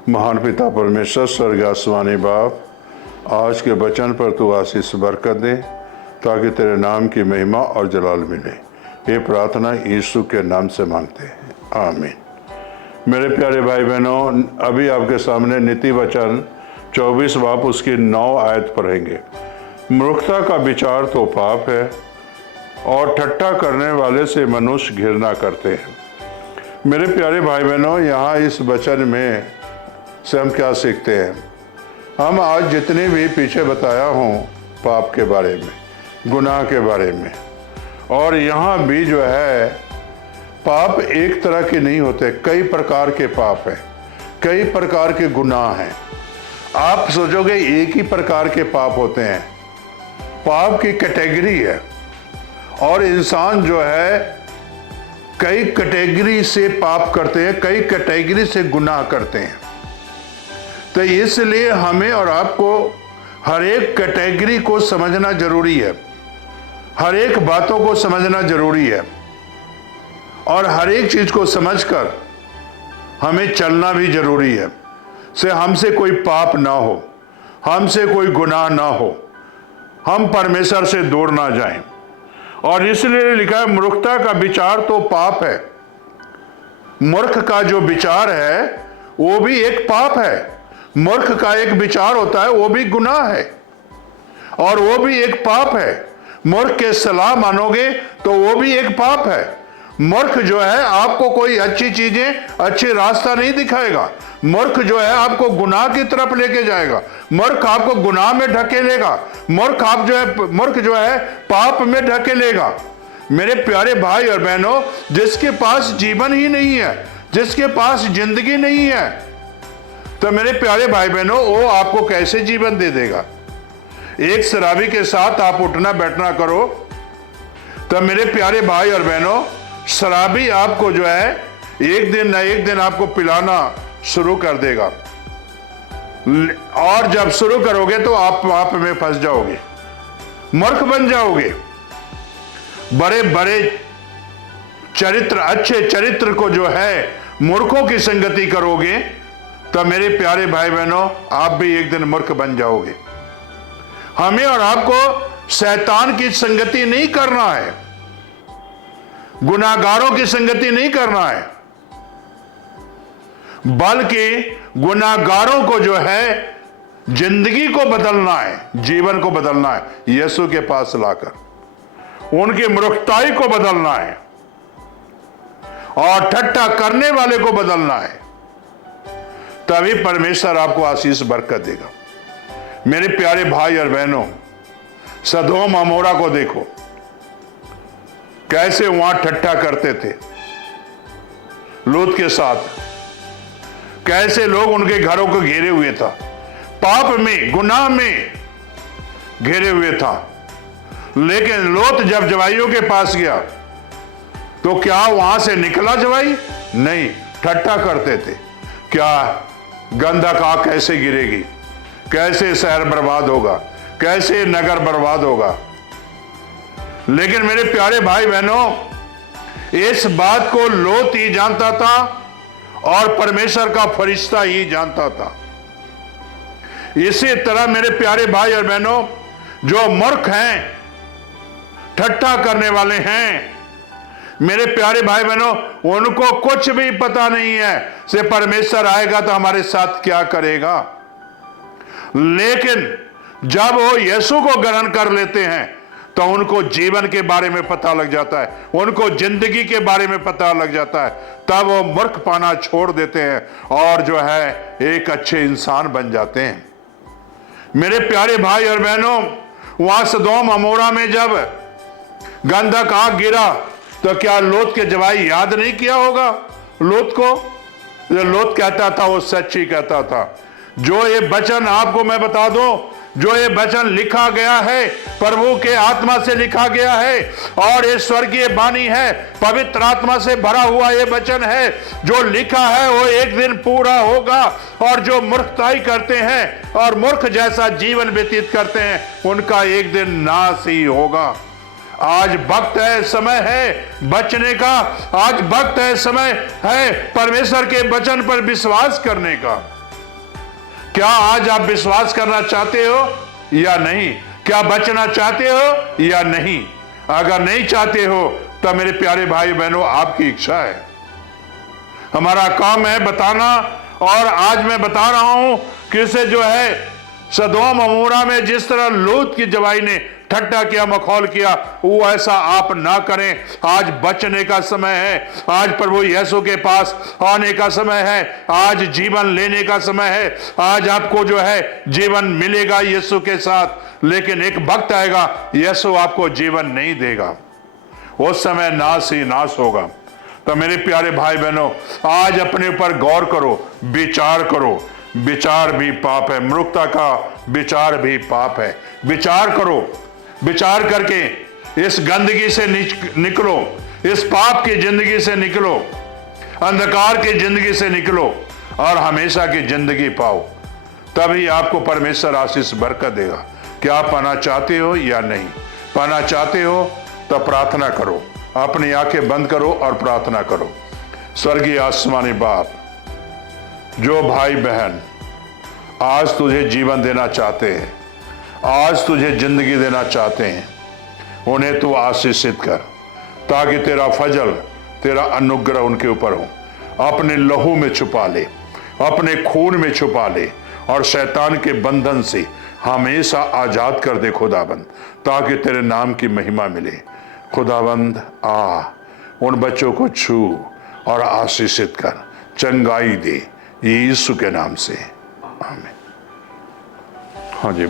महान पिता परमेश्वर, स्वर्ग आसमानी बाप, आज के वचन पर तू आशीष बरकत दे ताकि तेरे नाम की महिमा और जलाल मिले। ये प्रार्थना यीशु के नाम से मांगते हैं, आमीन। मेरे प्यारे भाई बहनों, अभी आपके सामने नीति वचन 24 बाब उसकी 9 आयत पढ़ेंगे। मूर्खता का विचार तो पाप है और ठट्ठा करने वाले से मनुष्य घृणा करते हैं। मेरे प्यारे भाई बहनों, यहाँ इस वचन में से हम क्या सीखते हैं? हम आज जितने भी पीछे बताया हूँ पाप के बारे में, गुनाह के बारे में, और यहाँ भी जो है पाप एक तरह के नहीं होते, कई प्रकार के पाप हैं, कई प्रकार के गुनाह हैं। आप सोचोगे एक ही प्रकार के पाप होते हैं। पाप की कैटेगरी है और इंसान जो है कई कैटेगरी से पाप करते हैं, कई कैटेगरी से गुनाह करते हैं। तो इसलिए हमें और आपको हर एक कैटेगरी को समझना जरूरी है, हर एक बातों को समझना जरूरी है और हर एक चीज को समझकर हमें चलना भी जरूरी है। से हमसे कोई पाप ना हो, हमसे कोई गुनाह ना हो, हम परमेश्वर से दूर ना जाएं। और इसलिए लिखा है मूर्खता का विचार तो पाप है। मूर्ख का जो विचार है वो भी एक पाप है। मूर्ख का एक विचार होता है, वो भी गुनाह है और वो भी एक पाप है। मूर्ख के सलाह मानोगे तो वो भी एक पाप है। मूर्ख जो है आपको कोई अच्छी चीजें, अच्छी रास्ता नहीं दिखाएगा। मूर्ख जो है आपको गुनाह की तरफ लेके जाएगा। मूर्ख आपको गुनाह में ढकेलेगा। मूर्ख जो है पाप में ढकेलेगा। मेरे प्यारे भाई और बहनों, जिसके पास जीवन ही नहीं है, जिसके पास जिंदगी नहीं है, तो मेरे प्यारे भाई बहनों वो आपको कैसे जीवन दे देगा? एक शराबी के साथ आप उठना बैठना करो तो मेरे प्यारे भाई और बहनों, शराबी आपको जो है एक दिन ना एक दिन आपको पिलाना शुरू कर देगा और जब शुरू करोगे तो आप पाप में फंस जाओगे, मूर्ख बन जाओगे। बड़े बड़े चरित्र, अच्छे चरित्र को जो है मूर्खों की संगति करोगे तो मेरे प्यारे भाई बहनों आप भी एक दिन मूर्ख बन जाओगे। हमें और आपको शैतान की संगति नहीं करना है, गुनाहगारों की संगति नहीं करना है, बल्कि गुनाहगारों को जो है जिंदगी को बदलना है, जीवन को बदलना है। यीशु के पास लाकर उनकी मूर्खताई को बदलना है और ठट्ठा करने वाले को बदलना है, तभी परमेश्वर आपको आशीष बरकत देगा। मेरे प्यारे भाई और बहनों, सदोम अमोरा को देखो, कैसे वहां ठट्ठा करते थे लूत के साथ, कैसे लोग उनके घरों को घेरे हुए था, पाप में, गुनाह में घेरे हुए था। लेकिन लूत जब जवाइयों के पास गया तो क्या वहां से निकला जवाई? नहीं, ठट्ठा करते थे। क्या गंधक आग कैसे गिरेगी, कैसे शहर बर्बाद होगा, कैसे नगर बर्बाद होगा। लेकिन मेरे प्यारे भाई बहनों, इस बात को लूत ही जानता था और परमेश्वर का फरिश्ता ही जानता था। इसी तरह मेरे प्यारे भाई और बहनों, जो मूर्ख हैं, ठट्ठा करने वाले हैं, मेरे प्यारे भाई बहनों, उनको कुछ भी पता नहीं है से परमेश्वर आएगा तो हमारे साथ क्या करेगा। लेकिन जब वो यीशु को ग्रहण कर लेते हैं तो उनको जीवन के बारे में पता लग जाता है, उनको जिंदगी के बारे में पता लग जाता है। तब वो मूर्ख पाना छोड़ देते हैं और जो है एक अच्छे इंसान बन जाते हैं। मेरे प्यारे भाई और बहनों, वहां सदोम अमोरा में जब गंधक आग गिरा तो क्या लूत के जवाई याद नहीं किया होगा लूत को? जो लूत कहता था वो सच ही कहता था। जो ये वचन आपको मैं बता दूं, जो ये वचन लिखा गया है प्रभु के आत्मा से लिखा गया है और ये स्वर्गीय वाणी है, पवित्र आत्मा से भरा हुआ ये वचन है। जो लिखा है वो एक दिन पूरा होगा और जो मूर्खताई करते हैं और मूर्ख जैसा जीवन व्यतीत करते हैं उनका एक दिन नाश ही होगा। आज वक्त है, समय है बचने का। आज वक्त है, समय है परमेश्वर के वचन पर विश्वास करने का। क्या आज आप विश्वास करना चाहते हो या नहीं? क्या बचना चाहते हो या नहीं? अगर नहीं चाहते हो तो मेरे प्यारे भाई बहनों, आपकी इच्छा है, हमारा काम है बताना। और आज मैं बता रहा हूं कि इसे जो है सदोम अमोरा में जिस तरह लूत की जवाई ने ठट्टा किया, मखौल किया, वो ऐसा आप ना करें। आज बचने का समय है, आज प्रभु यीशु के पास आने का समय है, आज जीवन लेने का समय है, आज आपको जो है जीवन मिलेगा यीशु के साथ। लेकिन एक वक्त आएगा यीशु आपको जीवन नहीं देगा, उस समय नाश ही नाश होगा। तो मेरे प्यारे भाई बहनों, आज अपने ऊपर गौर करो, विचार करो। विचार भी पाप है, मूर्खता का विचार भी पाप है। विचार करो, विचार करके इस गंदगी से निकलो, इस पाप की जिंदगी से निकलो, अंधकार की जिंदगी से निकलो और हमेशा की जिंदगी पाओ। तभी आपको परमेश्वर आशीष बरकत देगा। क्या आप पाना चाहते हो या नहीं? पाना चाहते हो तो प्रार्थना करो, अपनी आंखें बंद करो और प्रार्थना करो। स्वर्गीय आसमानी बाप, जो भाई बहन आज तुझे जीवन देना चाहते हैं, आज तुझे जिंदगी देना चाहते हैं, उन्हें तू आशीषित कर, ताकि तेरा फजल, तेरा अनुग्रह उनके ऊपर हो। अपने लहू में छुपा ले, अपने खून में छुपा ले और शैतान के बंधन से हमेशा आजाद कर दे खुदाबंद, ताकि तेरे नाम की महिमा मिले। खुदाबंद आ, उन बच्चों को छू और आशीषित कर, चंगाई दे, यीशु के नाम से, आमीन। हाँ जी।